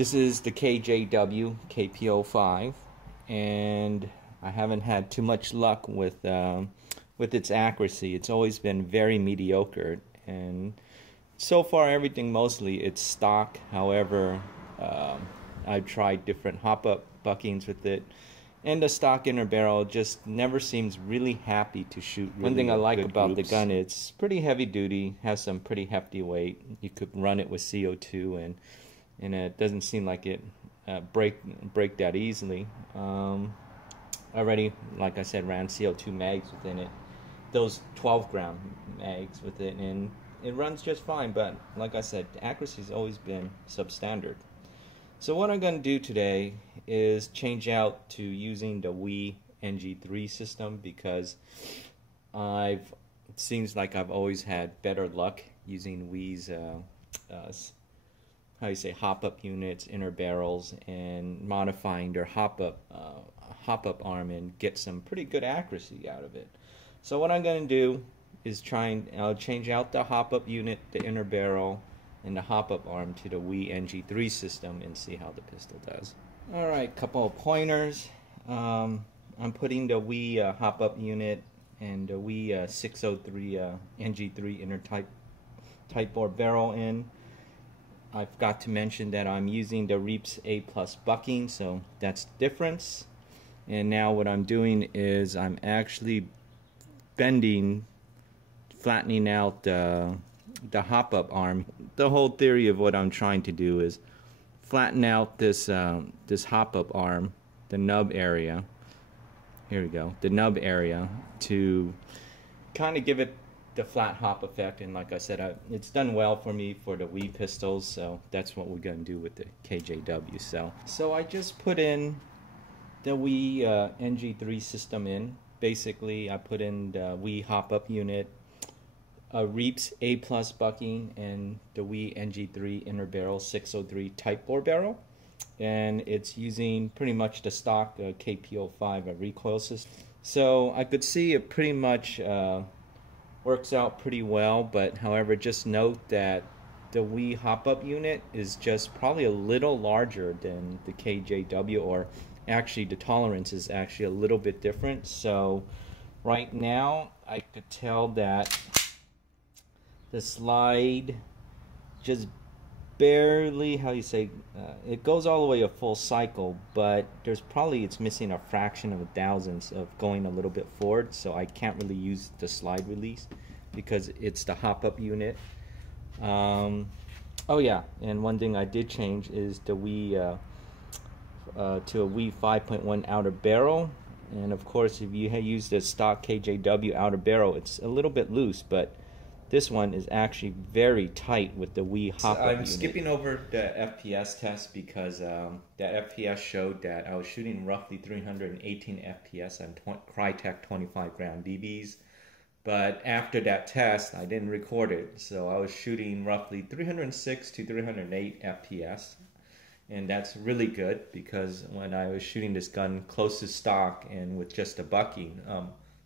This is the KJW KP05, and I haven't had too much luck with its accuracy. It's always been very mediocre, and so far everything mostly it's stock. However, I've tried different hop-up buckings with it, and the stock inner barrel just never seems really happy to shoot. One thing I like about the gun, it's pretty heavy duty, has some pretty hefty weight. You could run it with CO2, and it doesn't seem like it break that easily. Already, like I said, ran CO2 mags within it, those 12-gram mags with it, and it runs just fine. But like I said, the accuracy's always been substandard. So what I'm going to do today is change out to using the NG3 system, because it seems like I've always had better luck using Wii's hop-up units, inner barrels, and modifying their hop-up arm and get some pretty good accuracy out of it. So what I'm going to do is I'll change out the hop-up unit, the inner barrel, and the hop-up arm to the NG3 system and see how the pistol does. Alright, couple of pointers. I'm putting the hop-up unit and the 603 NG3 inner type bore barrel in. I forgot to mention that I'm using the Reaps A+ bucking, so that's the difference. And now what I'm doing is I'm actually flattening out the hop-up arm. The whole theory of what I'm trying to do is flatten out this hop-up arm, the nub area. Here we go, the nub area, to kind of give it the flat hop effect. And like I said, it's done well for me for the Wii pistols, so that's what we're going to do with the KJW. So I just put in the Wii NG3 system in. Basically, I put in the Wii hop-up unit, a Reaps A+ bucking, and the Wii NG3 inner barrel 603 type bore barrel. And it's using pretty much the stock KP05 recoil system. So I could see it pretty much works out pretty well, but however, just note that the Wii hop-up unit is just probably a little larger than the KJW, or actually the tolerance is actually a little bit different. So right now I could tell that the slide just barely, it goes all the way a full cycle, but it's missing a fraction of a thousandth of going a little bit forward, so I can't really use the slide release because it's the hop-up unit. Oh yeah, and one thing I did change is the Wii to a Wii 5.1 outer barrel, and of course if you use the stock KJW outer barrel, it's a little bit loose, but this one is actually very tight with the Wii hop-up unit. I'm skipping over the FPS test because the FPS showed that I was shooting roughly 318 FPS on Crytek 25-gram BBs. But after that test, I didn't record it, so I was shooting roughly 306 to 308 FPS. And that's really good, because when I was shooting this gun close to stock and with just a bucking,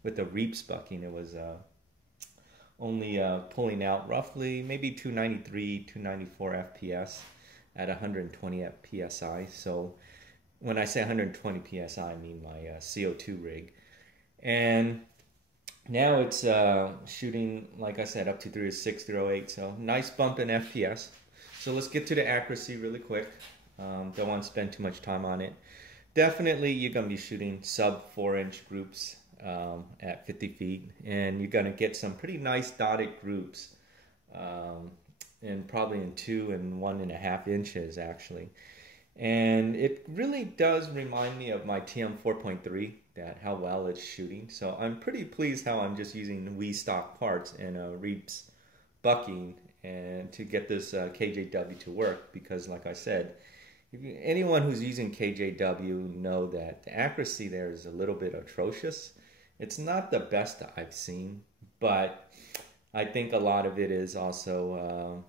with the Reaps bucking, it was only pulling out roughly maybe 293, 294 FPS at 120 PSI. So when I say 120 PSI, I mean my CO2 rig. And now it's shooting, like I said, up to 306, 308, so nice bump in FPS. So let's get to the accuracy really quick. Don't want to spend too much time on it. Definitely you're going to be shooting sub 4-inch groups at 50 feet, and you're going to get some pretty nice dotted groups, and probably in 2 and 1.5 inches actually. And it really does remind me of my TM 4.3, how well it's shooting. So I'm pretty pleased how I'm just using Wii stock parts and Reaps bucking and to get this KJW to work, because like I said, anyone who's using KJW know that the accuracy there is a little bit atrocious. It's not the best that I've seen, but I think a lot of it is also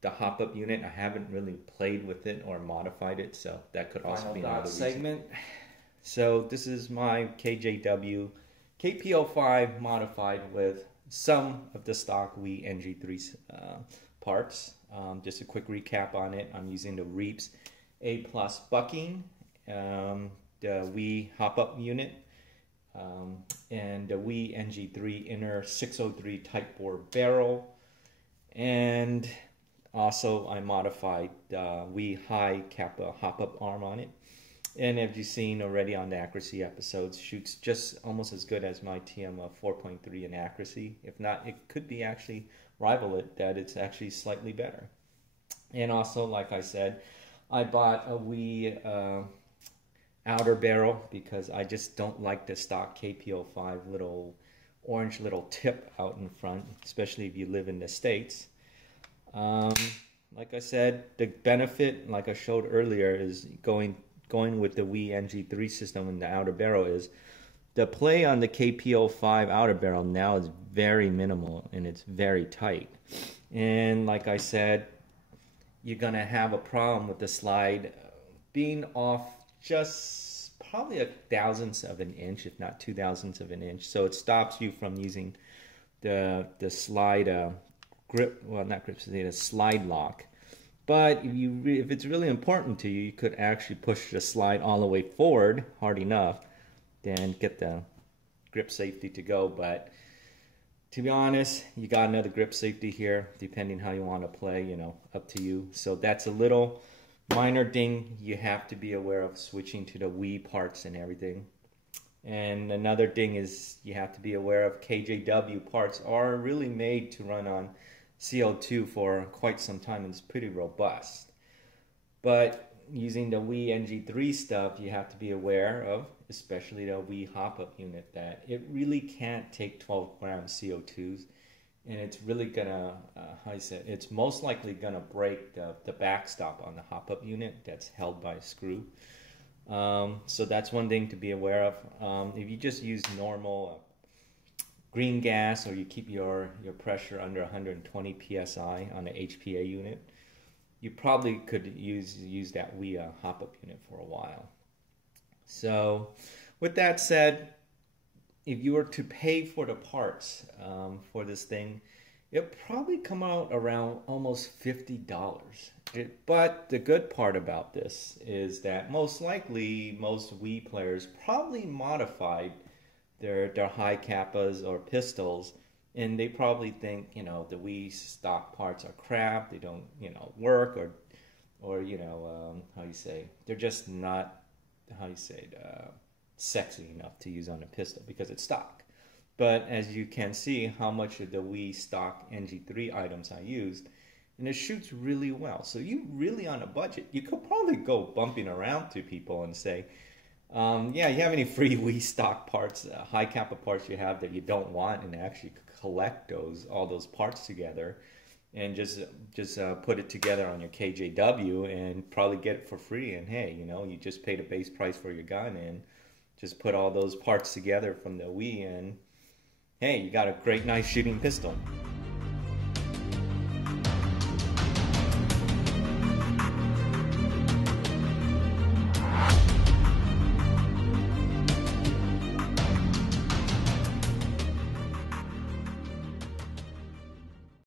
the hop-up unit. I haven't really played with it or modified it, so that could also be another segment. So this is my KJW KP05 modified with some of the stock Wii NG3 parts. Just a quick recap on it. I'm using the Reaps A+ bucking, the WE hop-up unit, and the WE NG3 inner 603 type bore barrel, and also I modified the WE high Kappa hop-up arm on it. And as you've seen already on the accuracy episodes, shoots just almost as good as my TM 4.3 in accuracy. If not, it could be actually rival it, that it's actually slightly better. And also, like I said, I bought a WE outer barrel because I just don't like the stock KP05 little orange little tip out in front, especially if you live in the States. Like I said, the benefit, like I showed earlier, is going with the WE NG3 system in the outer barrel is the play on the KP05 outer barrel now is very minimal and it's very tight. And like I said, you're gonna have a problem with the slide being off just probably a thousandth of an inch, if not 2/1000 of an inch. So it stops you from using the slide grip, well, not grip, the slide lock. But if it's really important to you, you could actually push the slide all the way forward hard enough, then get the grip safety to go. But to be honest, you got another grip safety here, depending how you want to play, you know, up to you. So that's a little minor thing you have to be aware of switching to the WE parts and everything. And another thing is you have to be aware of KJW parts are really made to run on CO2 for quite some time, and it's pretty robust. But using the WE NG3 stuff, you have to be aware of, especially the WE hop-up unit, that it really can't take 12 gram CO2s, and it's really gonna, how you say it, it's most likely gonna break the backstop on the hop-up unit that's held by a screw. So that's one thing to be aware of. If you just use normal green gas, or you keep your pressure under 120 psi on the HPA unit, you probably could use that WE hop-up unit for a while. So with that said, if you were to pay for the parts for this thing, it'd probably come out around almost $50. But the good part about this is that most likely most WE players probably modified their high kappas or pistols, and they probably think, you know, the WE stock parts are crap, they don't, you know, work, or you know, how you say, they're just not, how you say, sexy enough to use on a pistol because it's stock. But as you can see how much of the WE stock NG3 items I used, and it shoots really well. So you really on a budget, you could probably go bumping around to people and say, yeah, you have any free WE stock parts, high kappa parts you have that you don't want, and actually collect all those parts together, and just put it together on your KJW and probably get it for free. And hey, you know, you just pay the base price for your gun and just put all those parts together from the WE, and hey, you got a great, nice shooting pistol.